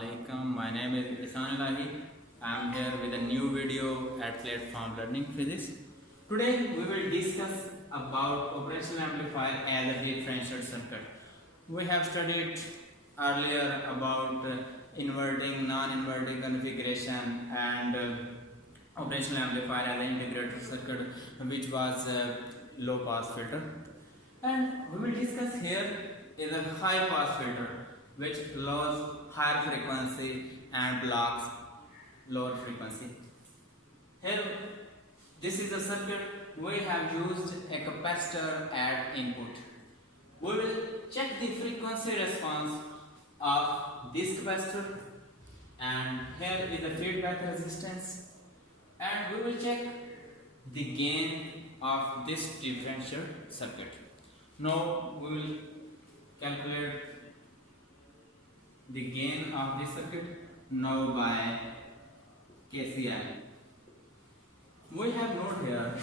Assalamualaikum. My name is Ehsan Elahi. I am here with a new video at platform Learning Physics. Today we will discuss about operational amplifier as a differential circuit. We have studied earlier about inverting, non-inverting configuration and operational amplifier as an integrated circuit, which was a low pass filter. And we will discuss here is a high pass filter, which allows higher frequency and blocks lower frequency. Here, this is a circuit. We have used a capacitor at input. We will check the frequency response of this capacitor, and here is the feedback resistance, and we will check the gain of this differential circuit. Now we will calculate the gain of this circuit now by KCL. We have node here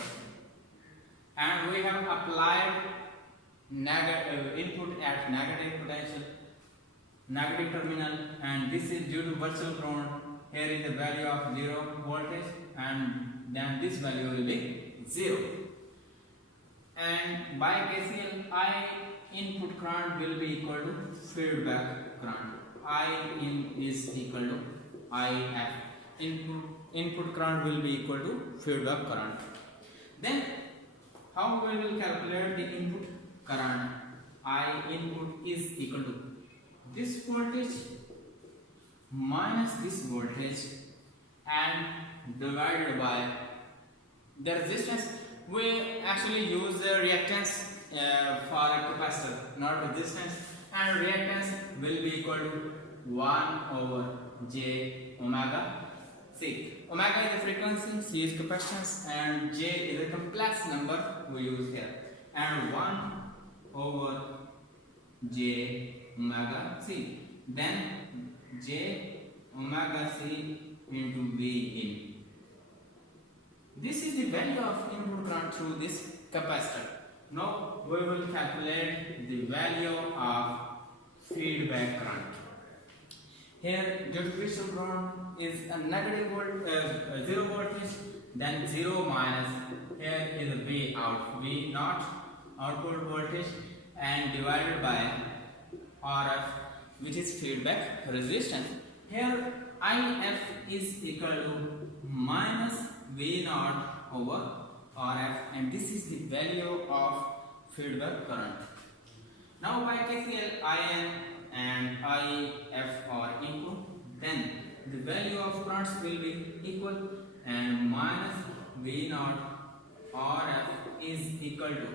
and we have applied input at negative potential, negative terminal, and this is due to virtual ground. Here is the value of 0 voltage and then this value will be 0. And by KCL, I input current will be equal to feedback current. I in is equal to IF. Input current will be equal to feedback current. Then how we will calculate the input current? I input is equal to this voltage minus this voltage and divided by the resistance. We actually use the reactance for a capacitor, not resistance, and reactance will be equal to 1 over j omega c. Omega is the frequency, c is capacitance, and j is a complex number we use here, and 1 over j omega c. Then j omega c into v in. This is the value of input current through this capacitor. Now we will calculate the value of feedback current. Here, due to virtual ground is a negative 0 voltage, then 0 minus, here is a V out, V naught output voltage, and divided by RF, which is feedback resistance. Here IF is equal to minus V naught over RF, and this is the value of feedback current. Now by KCL, IN and IF are equal, then the value of currents will be equal, and minus V naught RF is equal to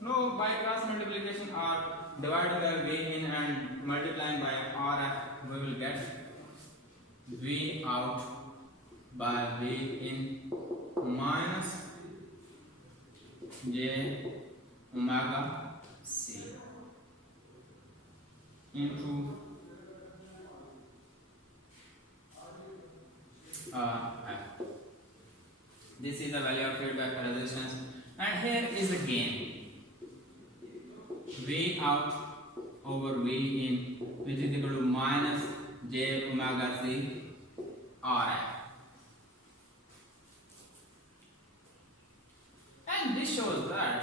no, by cross multiplication or divided by V in and multiplying by RF, we will get V out by V in minus j omega c into F. This is the value of feedback resistance, and here is the gain. V out over V in, which is equal to minus j omega c RF. And this shows that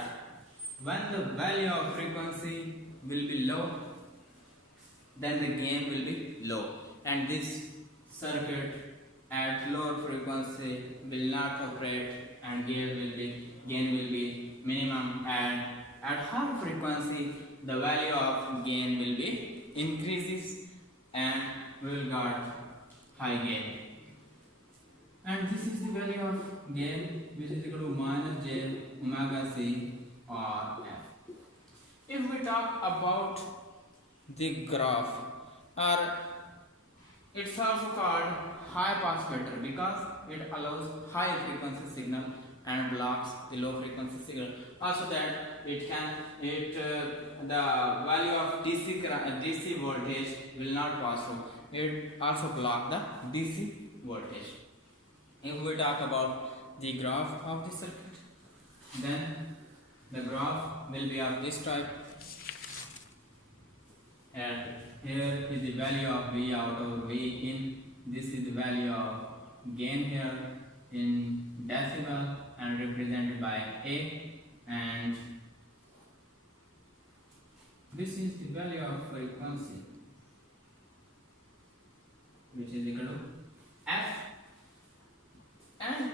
when the value of frequency will be low, then the gain will be low, and this circuit at lower frequency will not operate, and gain will be minimum, and at high frequency the value of gain will be increases and we will get high gain. And this is the value of gain, which is equal to minus j omega c or f. If we talk about the graph, or it's also called high pass filter because it allows high frequency signal and blocks the low frequency signal. Also that the value of DC voltage will not pass through. It also block the DC voltage. If we talk about the graph of the circuit, then the graph will be of this type, and here is the value of V out over V in. This is the value of gain here in decibel and represented by A, and this is the value of frequency, which is equal to F, and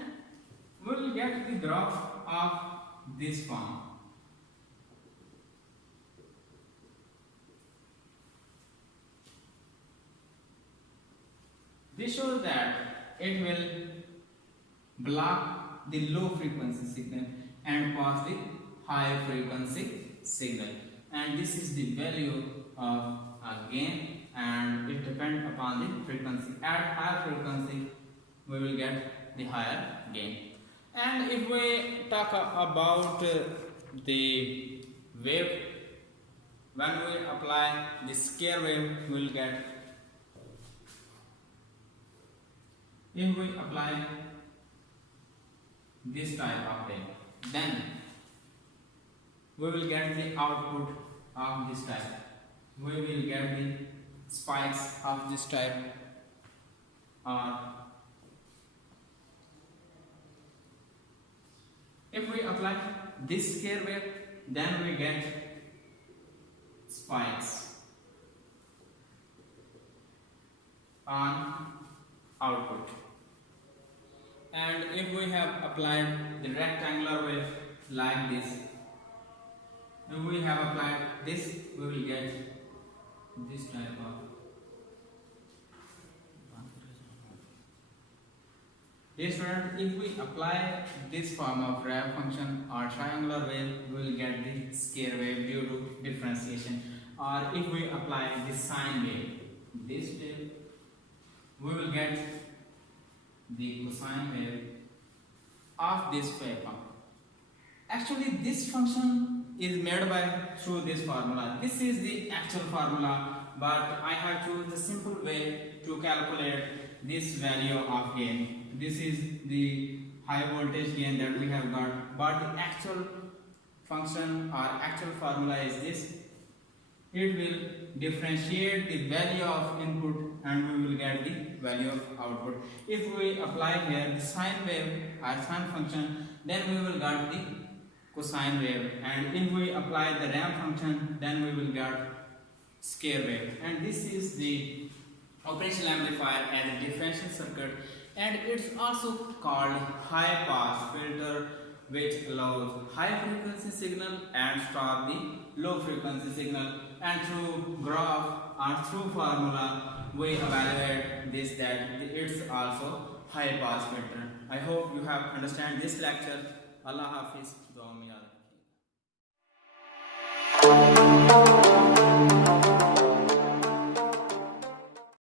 we will get the graph of this form. This shows that it will block the low frequency signal and pass the high frequency signal, and this is the value of a gain, and it depends upon the frequency. At higher frequency we will get the higher gain. And if we talk about the wave, when we apply the square wave, we will get, if we apply this type of wave, then we will get the output of this type. We will get the spikes of this type, or if we apply this square wave, then we get spikes on output. And if we have applied the rectangular wave like this, if we have applied this, we will get this type of. Dear student, if we apply this form of ramp function or triangular wave, we will get the square wave due to differentiation. Or if we apply the sine wave, this wave, we will get the cosine wave of this waveform. Actually, this function is made by through this formula. This is the actual formula, but I have chosen the simple way to calculate this value of gain. This is the high voltage gain that we have got, but the actual function or actual formula is this. It will differentiate the value of input and we will get the value of output. If we apply here the sine wave or sine function, then we will get the cosine wave, and if we apply the ramp function, then we will get square wave. And this is the operational amplifier as a differential circuit, and it's also called high pass filter, which allows high frequency signal and stop the low frequency signal. And through graph or through formula we evaluate this, that it's also high pass filter. I hope you have understand this lecture. Allah Hafiz. Dua mein yaad rakhiye.